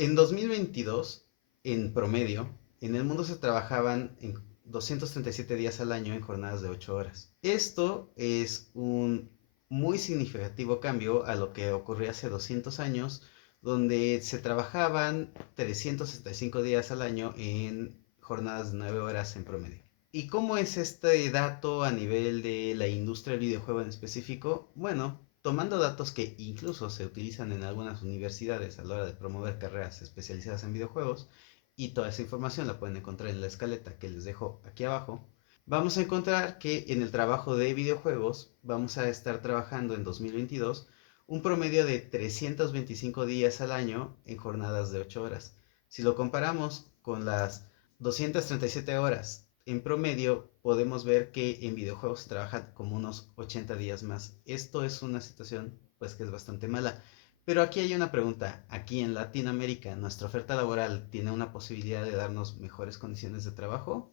En 2022, en promedio, en el mundo se trabajaban en 237 días al año en jornadas de 8 horas. Esto es un muy significativo cambio a lo que ocurrió hace 200 años, donde se trabajaban 365 días al año en jornadas de 9 horas en promedio. ¿Y cómo es este dato a nivel de la industria del videojuego en específico? Bueno, tomando datos que incluso se utilizan en algunas universidades a la hora de promover carreras especializadas en videojuegos, y toda esa información la pueden encontrar en la escaleta que les dejo aquí abajo, vamos a encontrar que en el trabajo de videojuegos vamos a estar trabajando en 2022 un promedio de 325 días al año en jornadas de 8 horas. Si lo comparamos con las 237 horas en promedio, podemos ver que en videojuegos se trabaja como unos 80 días más. Esto es una situación pues que es bastante mala. Pero aquí hay una pregunta. Aquí en Latinoamérica, ¿nuestra oferta laboral tiene una posibilidad de darnos mejores condiciones de trabajo?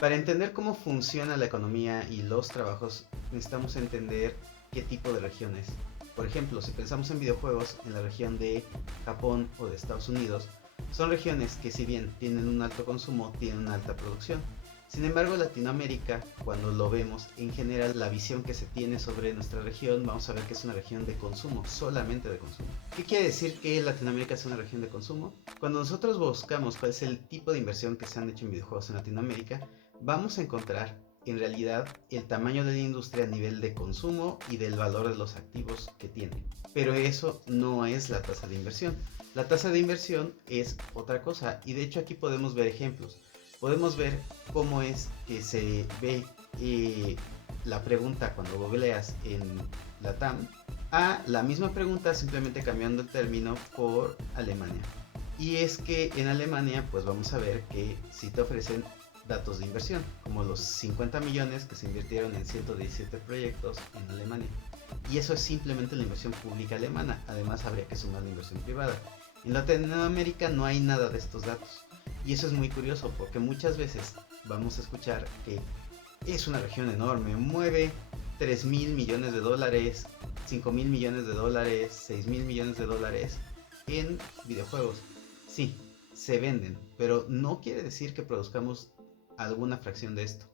Para entender cómo funciona la economía y los trabajos, necesitamos entender qué tipo de regiones. Por ejemplo, si pensamos en videojuegos en la región de Japón o de Estados Unidos, son regiones que si bien tienen un alto consumo, tienen una alta producción. Sin embargo, Latinoamérica, cuando lo vemos, en general la visión que se tiene sobre nuestra región, vamos a ver que es una región de consumo, solamente de consumo. ¿Qué quiere decir que Latinoamérica es una región de consumo? Cuando nosotros buscamos cuál es el tipo de inversión que se han hecho en videojuegos en Latinoamérica, vamos a encontrar en realidad el tamaño de la industria a nivel de consumo y del valor de los activos que tiene. Pero eso no es la tasa de inversión. La tasa de inversión es otra cosa y de hecho aquí podemos ver ejemplos. Podemos ver cómo es que se ve la pregunta cuando googleas en la TAM a la misma pregunta simplemente cambiando el término por Alemania. Y es que en Alemania pues vamos a ver que si te ofrecen datos de inversión, como los 50 millones que se invirtieron en 117 proyectos en Alemania. Y eso es simplemente la inversión pública alemana, además habría que sumar la inversión privada. En Latinoamérica no hay nada de estos datos. Y eso es muy curioso porque muchas veces vamos a escuchar que es una región enorme, mueve 3 mil millones de dólares, 5 mil millones de dólares, 6 mil millones de dólares en videojuegos. Sí, se venden, pero no quiere decir que produzcamos alguna fracción de esto.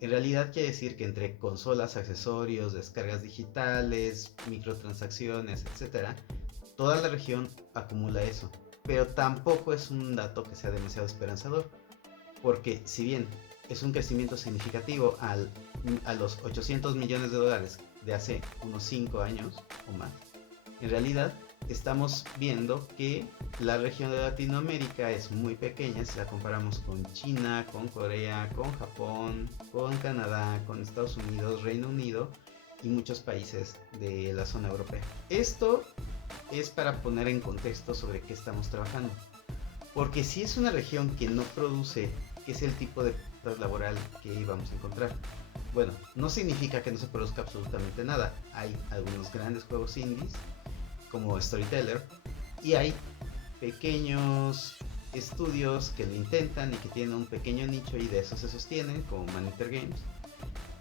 En realidad quiere decir que entre consolas, accesorios, descargas digitales, microtransacciones, etcétera, toda la región acumula eso. Pero tampoco es un dato que sea demasiado esperanzador, porque si bien es un crecimiento significativo a los 800 millones de dólares de hace unos 5 años o más, en realidad estamos viendo que la región de Latinoamérica es muy pequeña si la comparamos con China, con Corea, con Japón, con Canadá, con Estados Unidos, Reino Unido y muchos países de la zona europea. Esto es para poner en contexto sobre qué estamos trabajando. Porque si es una región que no produce, ¿qué es el tipo de laboral que vamos a encontrar? Bueno, no significa que no se produzca absolutamente nada. Hay algunos grandes juegos indies como Storyteller y hay pequeños estudios que lo intentan y que tienen un pequeño nicho y de eso se sostienen como Maniter Games,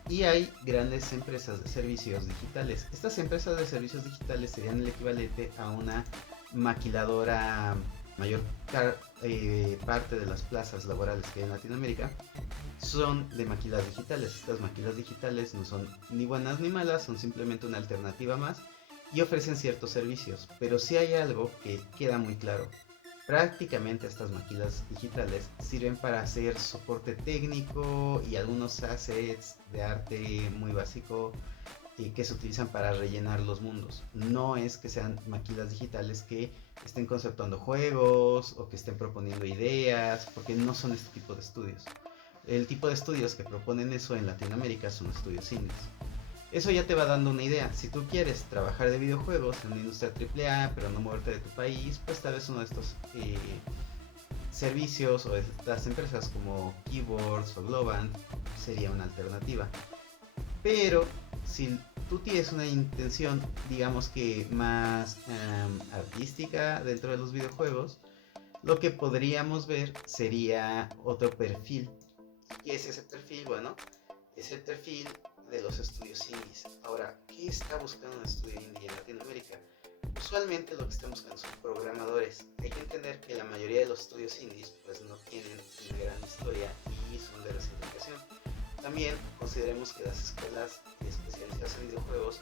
y hay grandes empresas de servicios digitales. Estas empresas de servicios digitales serían el equivalente a una maquiladora. Mayor parte de las plazas laborales que hay en Latinoamérica son de maquilas digitales. Estas maquilas digitales no son ni buenas ni malas, son simplemente una alternativa más y ofrecen ciertos servicios. Pero sí hay algo que queda muy claro. Prácticamente estas maquilas digitales sirven para hacer soporte técnico y algunos assets de arte muy básico y que se utilizan para rellenar los mundos. No es que sean maquilas digitales que estén conceptuando juegos o que estén proponiendo ideas, porque no son este tipo de estudios. El tipo de estudios que proponen eso en Latinoamérica son estudios indies. Eso ya te va dando una idea. Si tú quieres trabajar de videojuegos en una industria AAA, pero no moverte de tu país, pues tal vez uno de estos servicios o de estas empresas como Keyboards o Globant sería una alternativa. Pero si tú tienes una intención, digamos que más artística dentro de los videojuegos, lo que podríamos ver sería otro perfil. ¿Qué es ese perfil? Bueno, es el perfil de los estudios indies. Ahora, ¿qué está buscando un estudio indie en Latinoamérica? Usualmente lo que están buscando son programadores. Hay que entender que la mayoría de los estudios indies pues no tienen una gran historia y son de reciente creación. También consideremos que las escuelas especializadas en videojuegos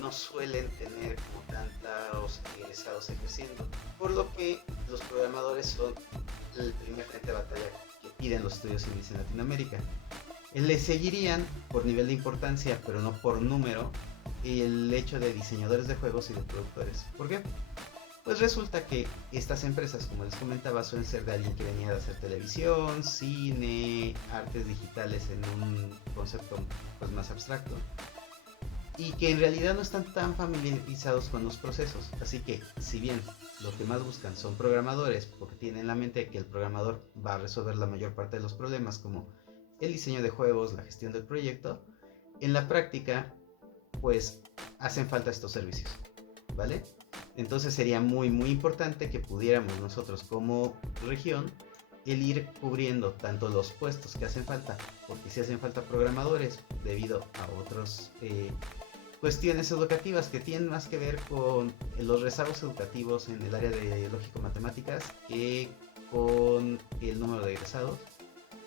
no suelen tener como tantos egresados ejerciendo, por lo que los programadores son el primer frente de batalla que piden los estudios indies en Latinoamérica. Le seguirían por nivel de importancia, pero no por número, el hecho de diseñadores de juegos y de productores. ¿Por qué? Pues resulta que estas empresas, como les comentaba, suelen ser de alguien que venía de hacer televisión, cine, artes digitales en un concepto pues más abstracto, y que en realidad no están tan familiarizados con los procesos. Así que, si bien lo que más buscan son programadores, porque tienen en la mente que el programador va a resolver la mayor parte de los problemas, como el diseño de juegos, la gestión del proyecto, en la práctica pues hacen falta estos servicios, ¿vale? Entonces sería muy importante que pudiéramos nosotros como región el ir cubriendo tanto los puestos que hacen falta, porque si hacen falta programadores debido a otras cuestiones educativas que tienen más que ver con los rezagos educativos en el área de lógico-matemáticas que con el número de egresados,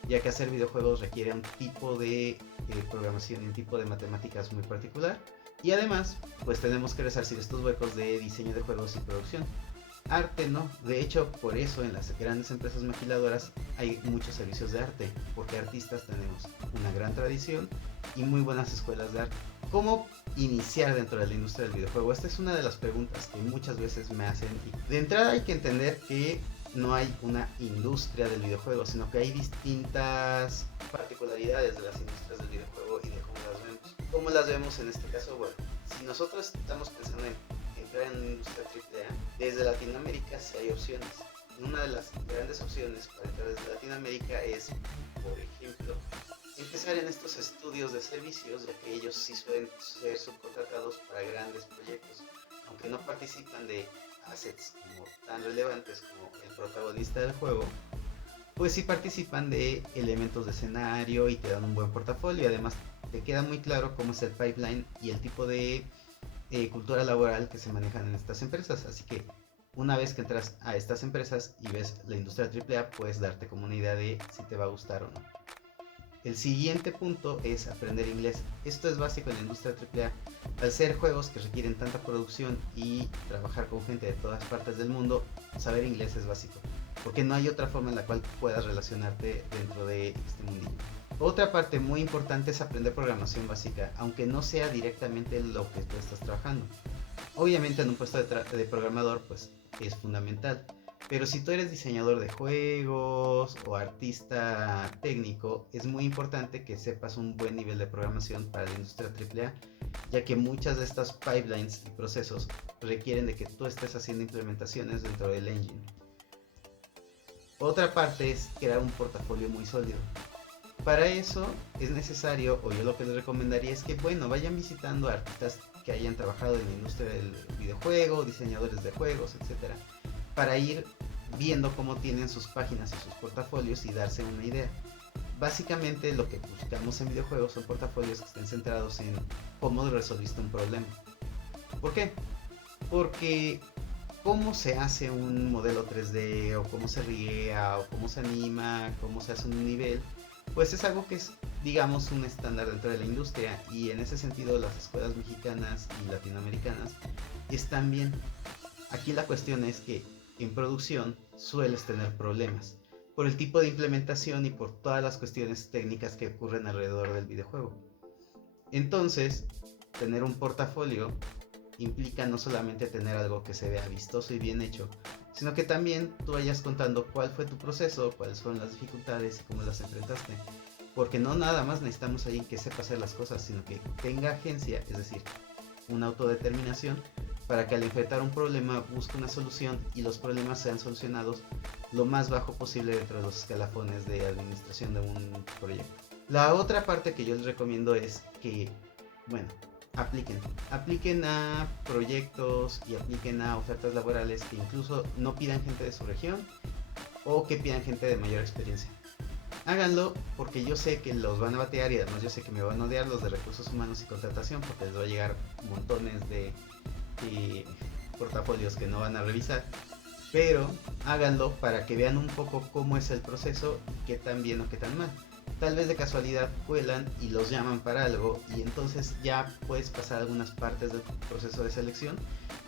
ya que hacer videojuegos requiere un tipo de programación y un tipo de matemáticas muy particular. Y además, pues tenemos que resarcir estos huecos de diseño de juegos y producción. Arte no, de hecho por eso en las grandes empresas maquiladoras hay muchos servicios de arte, porque artistas tenemos una gran tradición y muy buenas escuelas de arte. ¿Cómo iniciar dentro de la industria del videojuego? Esta es una de las preguntas que muchas veces me hacen. De entrada hay que entender que no hay una industria del videojuego, sino que hay distintas particularidades de las industrias del videojuego y de cómo las vemos. ¿Cómo las vemos en este caso? Bueno, si nosotros estamos pensando en entrar en una industria AAA, desde Latinoamérica sí hay opciones. Una de las grandes opciones para entrar desde Latinoamérica es, por ejemplo, empezar en estos estudios de servicios, ya que ellos sí suelen ser subcontratados para grandes proyectos, aunque no participan de assets como tan relevantes como el protagonista del juego, pues sí participan de elementos de escenario y te dan un buen portafolio. Además te queda muy claro cómo es el pipeline y el tipo de cultura laboral que se manejan en estas empresas. Así que una vez que entras a estas empresas y ves la industria AAA, puedes darte como una idea de si te va a gustar o no. El siguiente punto es aprender inglés. Esto es básico en la industria AAA. Al ser juegos que requieren tanta producción y trabajar con gente de todas partes del mundo, saber inglés es básico, porque no hay otra forma en la cual puedas relacionarte dentro de este mundillo. Otra parte muy importante es aprender programación básica, aunque no sea directamente lo que tú estás trabajando. Obviamente en un puesto de programador pues es fundamental, pero si tú eres diseñador de juegos o artista técnico, es muy importante que sepas un buen nivel de programación para la industria AAA, ya que muchas de estas pipelines y procesos requieren de que tú estés haciendo implementaciones dentro del engine. Otra parte es crear un portafolio muy sólido. Para eso es necesario, o yo lo que les recomendaría es que, bueno, vayan visitando a artistas que hayan trabajado en la industria del videojuego, diseñadores de juegos, etcétera, para ir viendo cómo tienen sus páginas y sus portafolios y darse una idea. Básicamente lo que buscamos en videojuegos son portafolios que estén centrados en cómo resolviste un problema. ¿Por qué? Porque cómo se hace un modelo 3D, o cómo se riega, o cómo se anima, cómo se hace un nivel, pues es algo que es, digamos, un estándar dentro de la industria, y en ese sentido las escuelas mexicanas y latinoamericanas están bien. Aquí la cuestión es que en producción sueles tener problemas por el tipo de implementación y por todas las cuestiones técnicas que ocurren alrededor del videojuego. Entonces, tener un portafolio implica no solamente tener algo que se vea vistoso y bien hecho, sino que también tú vayas contando cuál fue tu proceso, cuáles fueron las dificultades y cómo las enfrentaste. Porque no nada más necesitamos a alguien que sepa hacer las cosas, sino que tenga agencia, es decir, una autodeterminación, para que al enfrentar un problema busque una solución y los problemas sean solucionados lo más bajo posible dentro de los escalafones de administración de un proyecto. La otra parte que yo les recomiendo es que, bueno, apliquen a proyectos y apliquen a ofertas laborales que incluso no pidan gente de su región o que pidan gente de mayor experiencia. Háganlo porque yo sé que los van a batear, y además yo sé que me van a odiar los de recursos humanos y contratación, porque les va a llegar montones de portafolios que no van a revisar, pero háganlo para que vean un poco cómo es el proceso y qué tan bien o qué tan mal. Tal vez de casualidad cuelan y los llaman para algo y entonces ya puedes pasar algunas partes del proceso de selección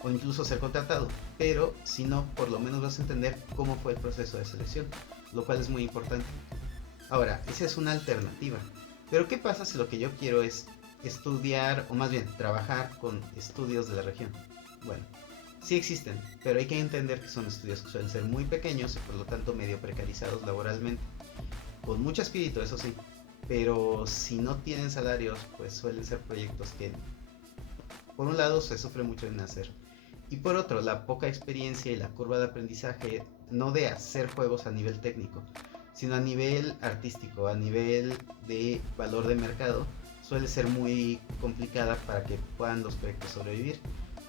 o incluso ser contratado, pero si no, por lo menos vas a entender cómo fue el proceso de selección, lo cual es muy importante. Ahora, esa es una alternativa, pero ¿qué pasa si lo que yo quiero es estudiar o más bien trabajar con estudios de la región? Bueno, sí existen, pero hay que entender que son estudios que suelen ser muy pequeños y por lo tanto medio precarizados laboralmente, con mucho espíritu, eso sí, pero si no tienen salarios, pues suelen ser proyectos que por un lado se sufre mucho en hacer y por otro la poca experiencia y la curva de aprendizaje no de hacer juegos a nivel técnico, sino a nivel artístico, a nivel de valor de mercado, suele ser muy complicada para que puedan los proyectos sobrevivir.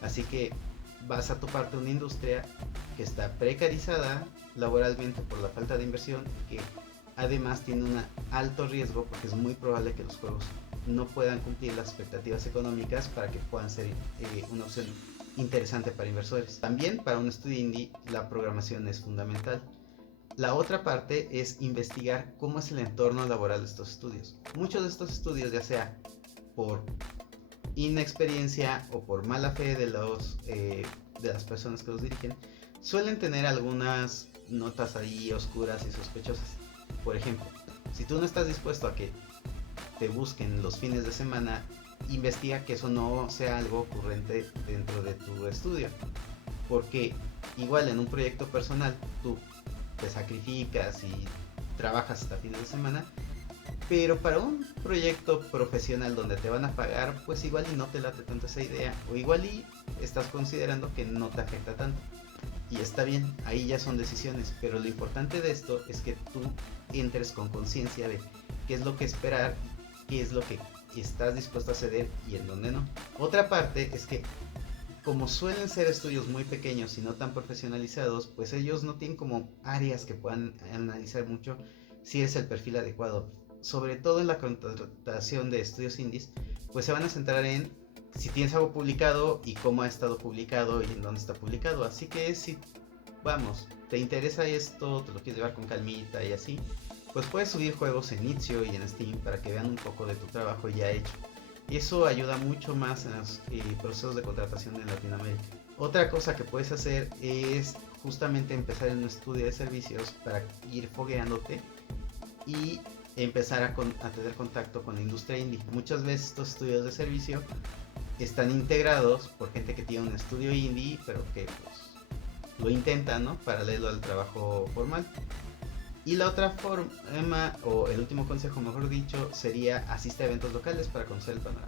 Así que vas a toparte una industria que está precarizada laboralmente por la falta de inversión, que además tiene un alto riesgo porque es muy probable que los juegos no puedan cumplir las expectativas económicas para que puedan ser una opción interesante para inversores. También para un estudio indie la programación es fundamental. La otra parte es investigar cómo es el entorno laboral de estos estudios. Muchos de estos estudios, ya sea por inexperiencia o por mala fe de las personas que los dirigen, suelen tener algunas notas ahí oscuras y sospechosas. Por ejemplo, si tú no estás dispuesto a que te busquen los fines de semana, investiga que eso no sea algo ocurrente dentro de tu estudio, porque igual en un proyecto personal tú te sacrificas y trabajas hasta fines de semana, pero para un proyecto profesional donde te van a pagar, pues igual y no te late tanto esa idea, o igual y estás considerando que no te afecta tanto. Y está bien, ahí ya son decisiones, pero lo importante de esto es que tú entres con conciencia de qué es lo que esperar, qué es lo que estás dispuesto a ceder y en dónde no. Otra parte es que como suelen ser estudios muy pequeños y no tan profesionalizados, pues ellos no tienen como áreas que puedan analizar mucho si es el perfil adecuado. Sobre todo en la contratación de estudios indies, pues se van a centrar en si tienes algo publicado y cómo ha estado publicado y en dónde está publicado. Así que si, vamos, te interesa esto, te lo quieres llevar con calmita y así, pues puedes subir juegos en Itch.io y en Steam para que vean un poco de tu trabajo ya hecho. Y eso ayuda mucho más en los procesos de contratación en Latinoamérica. Otra cosa que puedes hacer es justamente empezar en un estudio de servicios para ir fogueándote y empezar a tener contacto con la industria indie. Muchas veces estos estudios de servicio están integrados por gente que tiene un estudio indie, pero que pues, lo intenta, ¿no? Paralelo al trabajo formal. Y la otra forma, o el último consejo mejor dicho, sería asiste a eventos locales para conocer el panorama.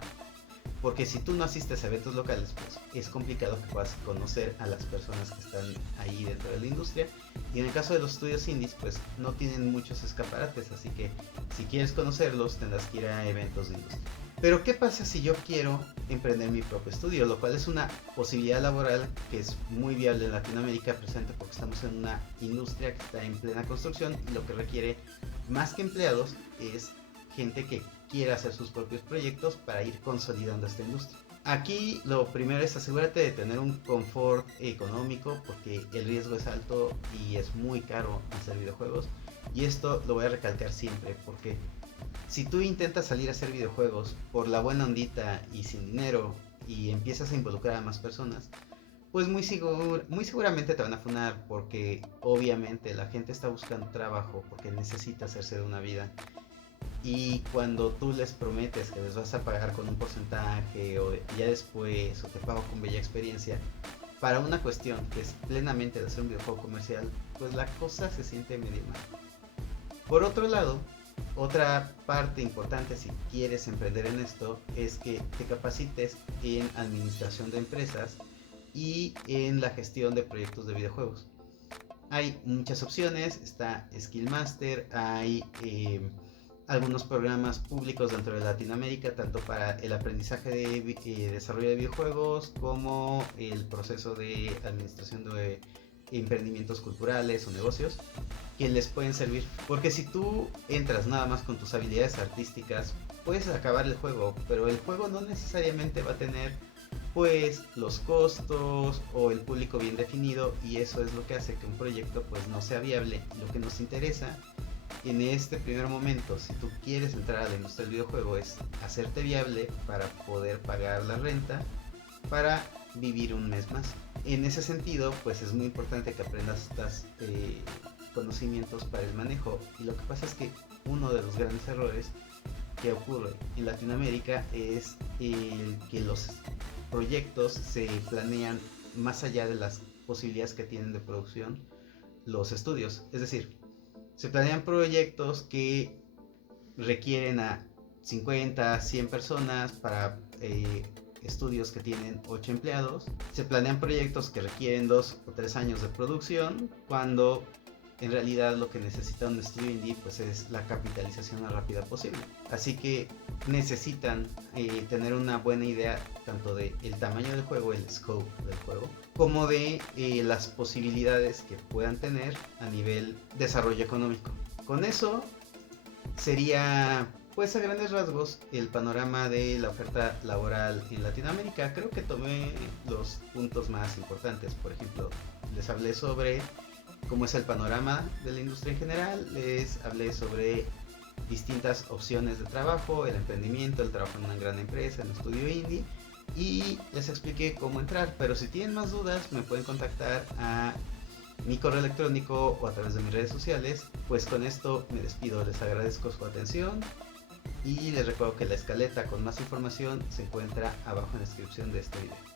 Porque si tú no asistes a eventos locales, pues es complicado que puedas conocer a las personas que están ahí dentro de la industria. Y en el caso de los estudios indies, pues no tienen muchos escaparates, así que si quieres conocerlos tendrás que ir a eventos de industria. Pero ¿qué pasa si yo quiero emprender mi propio estudio? Lo cual es una posibilidad laboral que es muy viable en Latinoamérica presente porque estamos en una industria que está en plena construcción y lo que requiere más que empleados es gente que quiera hacer sus propios proyectos para ir consolidando esta industria. Aquí lo primero es asegúrate de tener un confort económico porque el riesgo es alto y es muy caro hacer videojuegos. Y esto lo voy a recalcar siempre porque si tú intentas salir a hacer videojuegos por la buena ondita y sin dinero y empiezas a involucrar a más personas, pues muy seguramente te van a funar porque obviamente la gente está buscando trabajo porque necesita hacerse de una vida. Y cuando tú les prometes que les vas a pagar con un porcentaje o ya después o te pago con bella experiencia para una cuestión que es plenamente de hacer un videojuego comercial, pues la cosa se siente medio mal. Por otro lado, otra parte importante si quieres emprender en esto es que te capacites en administración de empresas y en la gestión de proyectos de videojuegos. Hay muchas opciones, está Skillmaster, hay algunos programas públicos dentro de Latinoamérica, tanto para el aprendizaje de desarrollo de videojuegos como el proceso de administración de emprendimientos culturales o negocios que les pueden servir. Porque si tú entras nada más con tus habilidades artísticas, puedes acabar el juego, pero el juego no necesariamente va a tener pues los costos o el público bien definido, y eso es lo que hace que un proyecto pues no sea viable. Lo que nos interesa en este primer momento, si tú quieres entrar a la industria del videojuego, es hacerte viable para poder pagar la renta, para vivir un mes más. En ese sentido, pues es muy importante que aprendas estos conocimientos para el manejo. Y lo que pasa es que uno de los grandes errores que ocurre en Latinoamérica es el que los proyectos se planean más allá de las posibilidades que tienen de producción los estudios. Es decir, se planean proyectos que requieren a 50, 100 personas para estudios que tienen 8 empleados. Se planean proyectos que requieren 2 o 3 años de producción, cuando en realidad lo que necesita un estudio indie pues es la capitalización más rápida posible. Así que necesitan tener una buena idea tanto del tamaño del juego, el scope del juego, como de las posibilidades que puedan tener a nivel desarrollo económico. Con eso sería, pues a grandes rasgos, el panorama de la oferta laboral en Latinoamérica. Creo que tomé los puntos más importantes. Por ejemplo, les hablé sobre cómo es el panorama de la industria en general, les hablé sobre distintas opciones de trabajo, el emprendimiento, el trabajo en una gran empresa, en un estudio indie, y les expliqué cómo entrar. Pero si tienen más dudas, me pueden contactar a mi correo electrónico o a través de mis redes sociales. Pues con esto me despido, les agradezco su atención y les recuerdo que la escaleta con más información se encuentra abajo en la descripción de este video.